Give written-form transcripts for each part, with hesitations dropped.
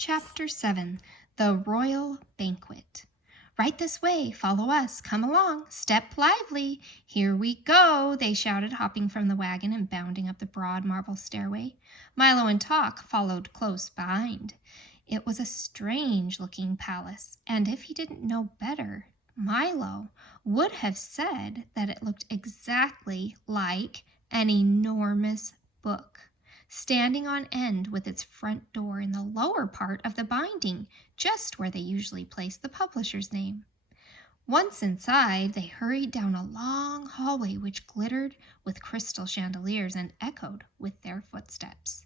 Chapter 7 The Royal Banquet. Right this way, follow us, come along, step lively. Here we go, they shouted, hopping from the wagon and bounding up the broad marble stairway. Milo and Talk followed close behind. It was a strange-looking palace, and if he didn't know better, Milo would have said that it looked exactly like an enormous book, standing on end with its front door in the lower part of the binding, just where they usually place the publisher's name. Once inside, they hurried down a long hallway which glittered with crystal chandeliers and echoed with their footsteps.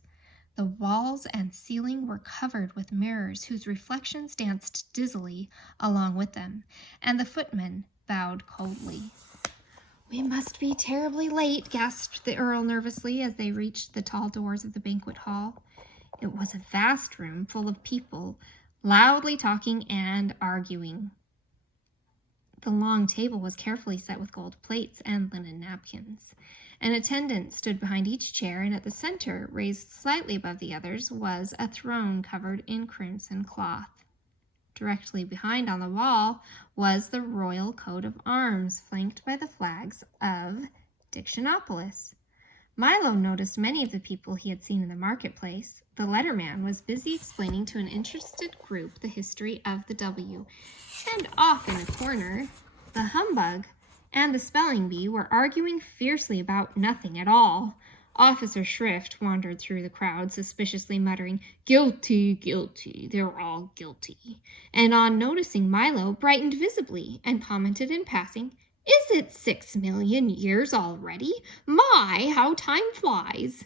The walls and ceiling were covered with mirrors whose reflections danced dizzily along with them, and the footmen bowed coldly. "We must be terribly late," gasped the Earl nervously as they reached the tall doors of the banquet hall. It was a vast room full of people, loudly talking and arguing. The long table was carefully set with gold plates and linen napkins. An attendant stood behind each chair, and at the center, raised slightly above the others, was a throne covered in crimson cloth. Directly behind on the wall was the royal coat of arms, flanked by the flags of Dictionopolis. Milo noticed many of the people he had seen in the marketplace. The letterman was busy explaining to an interested group the history of the W, and off in a corner, the humbug and the spelling bee were arguing fiercely about nothing at all. Officer Shrift wandered through the crowd, suspiciously muttering, "Guilty, guilty, they're all guilty," and on noticing Milo, brightened visibly and commented in passing, "Is it 6 million years already? My, how time flies!"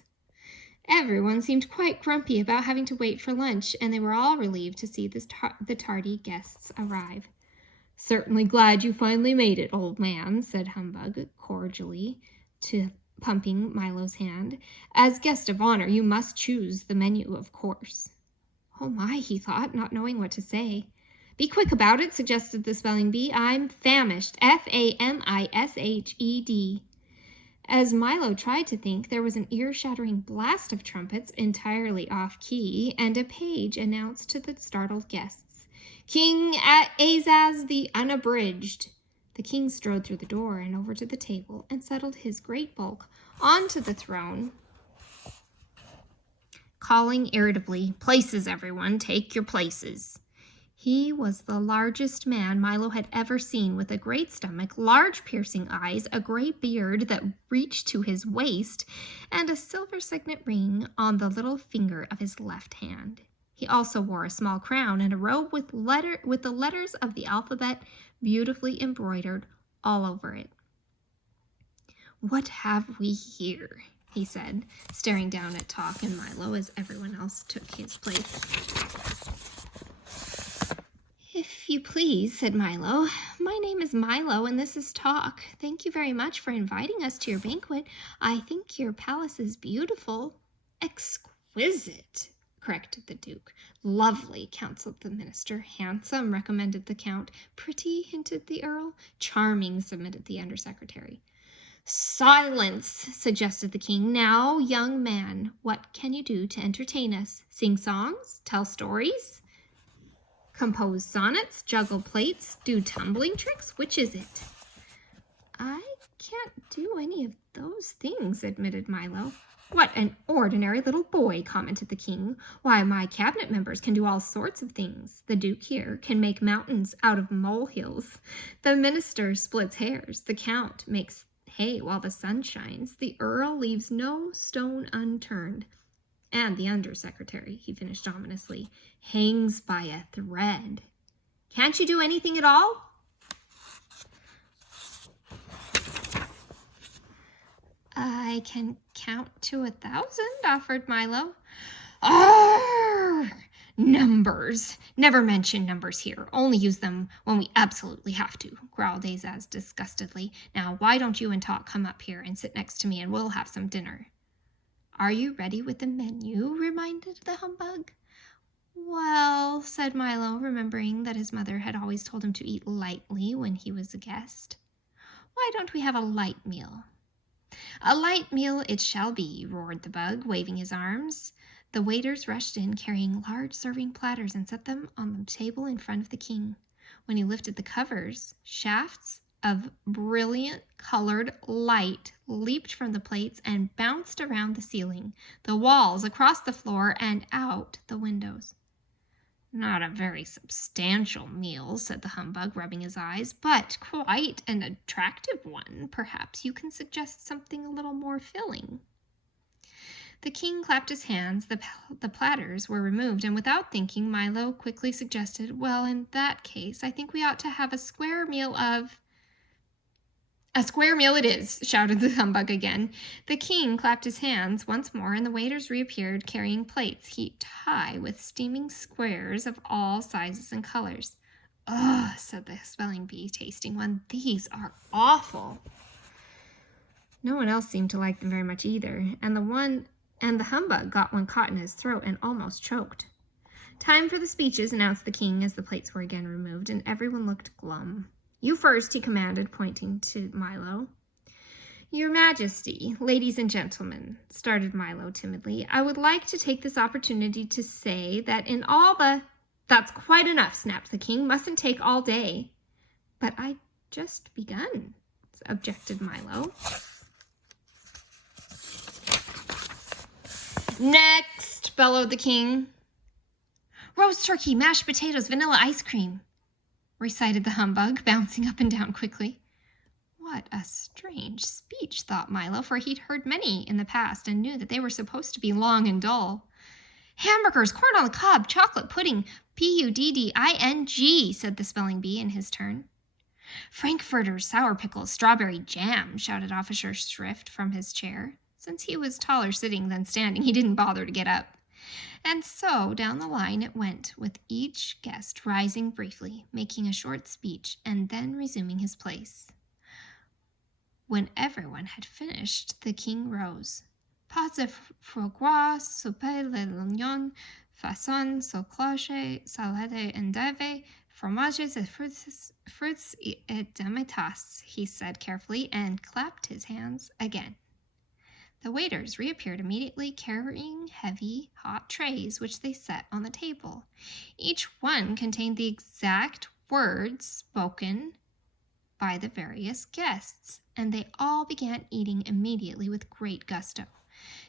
Everyone seemed quite grumpy about having to wait for lunch, and they were all relieved to see the tardy guests arrive. "Certainly glad you finally made it, old man," said Humbug cordially, pumping Milo's hand. "As guest of honor, you must choose the menu, of course." "Oh my," he thought, not knowing what to say. "Be quick about it," suggested the spelling bee. "I'm famished. F-A-M-I-S-H-E-D. As Milo tried to think, there was an ear-shattering blast of trumpets entirely off-key, and a page announced to the startled guests, "King Azaz the Unabridged." The king strode through the door and over to the table and settled his great bulk onto the throne, calling irritably, "Places, everyone, take your places." He was the largest man Milo had ever seen, with a great stomach, large piercing eyes, a gray beard that reached to his waist, and a silver signet ring on the little finger of his left hand. He also wore a small crown and a robe with the letters of the alphabet beautifully embroidered all over it. "What have we here?" he said, staring down at Talk and Milo as everyone else took his place. "If you please," said Milo, "my name is Milo and this is Talk. Thank you very much for inviting us to your banquet. I think your palace is beautiful." "Exquisite," corrected the Duke. "Lovely," counseled the minister. "Handsome," recommended the Count. "Pretty," hinted the Earl. "Charming," submitted the Undersecretary. "Silence," suggested the King. "Now, young man, what can you do to entertain us? Sing songs? Tell stories? Compose sonnets? Juggle plates? Do tumbling tricks? Which is it?" "I can't do any of those things," admitted Milo. "What an ordinary little boy," commented the King. "Why, my cabinet members can do all sorts of things. The Duke here can make mountains out of molehills. The minister splits hairs. The Count makes hay while the sun shines. The Earl leaves no stone unturned. And the Undersecretary," he finished ominously, "hangs by a thread. Can't you do anything at all?" "I can count to 1,000, offered Milo. "Arrgh! Numbers! Never mention numbers here. Only use them when we absolutely have to," growled Azaz disgustedly. "Now, why don't you and Talk come up here and sit next to me and we'll have some dinner." "Are you ready with the menu?" reminded the humbug. "Well," said Milo, remembering that his mother had always told him to eat lightly when he was a guest. "Why don't we have a light meal?" "A light meal it shall be," roared the bug, waving his arms. The waiters rushed in carrying large serving platters and set them on the table in front of the king. When he lifted the covers, shafts of brilliant colored light leaped from the plates and bounced around the ceiling, the walls, across the floor, and out the windows. "Not a very substantial meal," said the humbug, rubbing his eyes, "but quite an attractive one. Perhaps you can suggest something a little more filling." The king clapped his hands. The platters were removed, and without thinking, Milo quickly suggested, "Well, in that case, I think we ought to have a square meal of—" "A square meal it is," shouted the humbug again. The king clapped his hands once more, and the waiters reappeared carrying plates heaped high with steaming squares of all sizes and colors. "Ugh," said the spelling bee, tasting one. "These are awful." No one else seemed to like them very much either, and the humbug got one caught in his throat and almost choked. "Time for the speeches," announced the king as the plates were again removed, and everyone looked glum. "You first," he commanded, pointing to Milo. "Your Majesty, ladies and gentlemen," started Milo timidly, "I would like to take this opportunity to say that in all the—" "That's quite enough," snapped the king. "Mustn't take all day." "But I just begun," objected Milo. "Next," bellowed the king. "Roast turkey, mashed potatoes, vanilla ice cream," recited the humbug, bouncing up and down quickly. What a strange speech, thought Milo, for he'd heard many in the past and knew that they were supposed to be long and dull. "Hamburgers, corn on the cob, chocolate pudding, pudding," said the spelling bee in his turn. "Frankfurters, sour pickles, strawberry jam," shouted Officer Shrift from his chair. Since he was taller sitting than standing, he didn't bother to get up. And so down the line it went, with each guest rising briefly, making a short speech, and then resuming his place. When everyone had finished, the king rose. "Pas de foie gras, souper le l'oignon, façon, sau cloche, salade endive, fromages et fruits et demitasse," he said carefully, and clapped his hands again. The waiters reappeared immediately, carrying heavy, hot trays, which they set on the table. Each one contained the exact words spoken by the various guests, and they all began eating immediately with great gusto.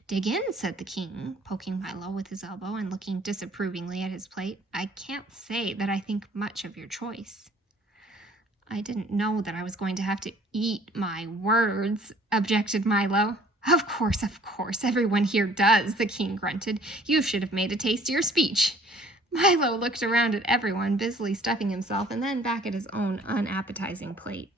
"Dig in," said the king, poking Milo with his elbow and looking disapprovingly at his plate. "I can't say that I think much of your choice." "I didn't know that I was going to have to eat my words," objected Milo. Of course, everyone here does," the king grunted. "You should have made a tastier speech." Milo looked around at everyone, busily stuffing himself, and then back at his own unappetizing plate.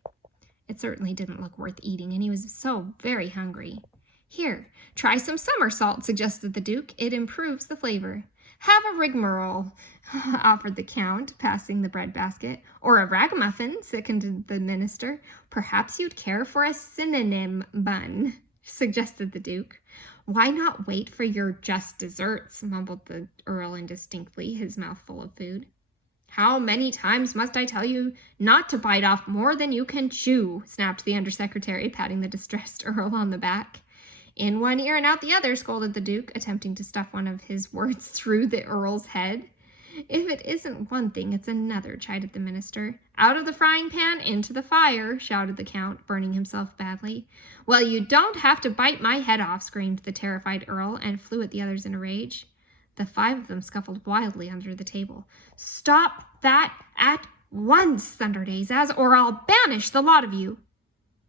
It certainly didn't look worth eating, and he was so very hungry. "Here, try some somersault," suggested the duke. "It improves the flavor." "Have a rigmarole," offered the count, passing the bread basket. "Or a ragamuffin," seconded the minister. "Perhaps you'd care for a synonym bun," suggested the duke. "Why not wait for your just desserts?" mumbled the earl indistinctly, his mouth full of food. "How many times must I tell you not to bite off more than you can chew?" snapped the undersecretary, patting the distressed earl on the back. "In one ear and out the other," scolded the duke, attempting to stuff one of his words through the earl's head. "If it isn't one thing, it's another," chided the minister. "Out of the frying pan, into the fire," shouted the count, burning himself badly. "Well, you don't have to bite my head off," screamed the terrified earl, and flew at the others in a rage. The 5 of them scuffled wildly under the table. "Stop that at once," thundered Azaz, "or I'll banish the lot of you."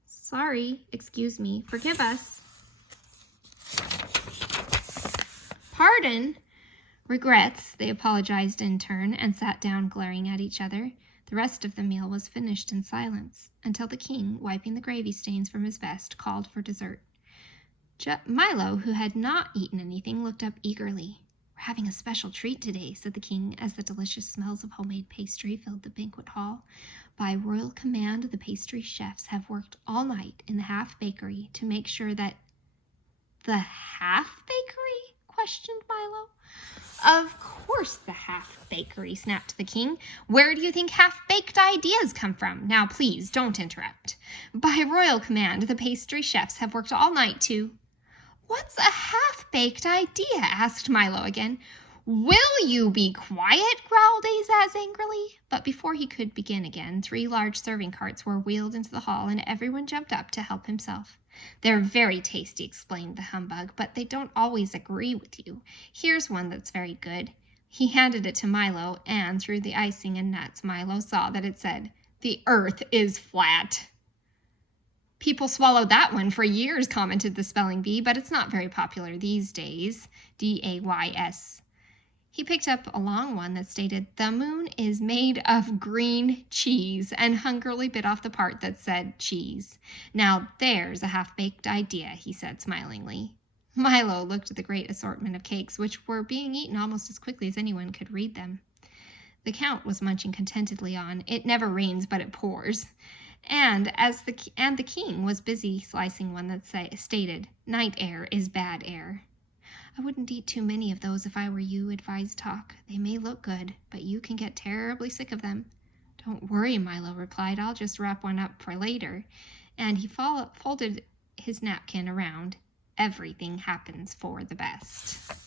"Sorry, excuse me, forgive us." "Pardon?" "Regrets," they apologized in turn, and sat down glaring at each other. The rest of the meal was finished in silence, until the king, wiping the gravy stains from his vest, called for dessert. Milo, who had not eaten anything, looked up eagerly. "We're having a special treat today," said the king, as the delicious smells of homemade pastry filled the banquet hall. "By royal command, the pastry chefs have worked all night in the half bakery to make sure that—" "The half bakery?" questioned Milo. "Of course the half bakery," snapped the king. "Where do you think half-baked ideas come from? Now, please, don't interrupt. By royal command, the pastry chefs have worked all night to—" "What's a half-baked idea?" asked Milo again. "Will you be quiet?" growled Azaz angrily. But before he could begin again, 3 large serving carts were wheeled into the hall, and everyone jumped up to help himself. "They're very tasty," explained the humbug, "but they don't always agree with you. Here's one that's very good." He handed it to Milo, and through the icing and nuts, Milo saw that it said, "The earth is flat." "People swallowed that one for years," commented the spelling bee, "but it's not very popular these days." DAYS. He picked up a long one that stated, "The moon is made of green cheese," and hungrily bit off the part that said cheese. "Now there's a half-baked idea," he said smilingly. Milo looked at the great assortment of cakes, which were being eaten almost as quickly as anyone could read them. The Count was munching contentedly on "It never rains but it pours," and the King was busy slicing one that stated, "Night air is bad air." "I wouldn't eat too many of those if I were you," advised Talk. "They may look good, but you can get terribly sick of them." "Don't worry," Milo replied. "I'll just wrap one up for later." And he folded his napkin around. Everything happens for the best.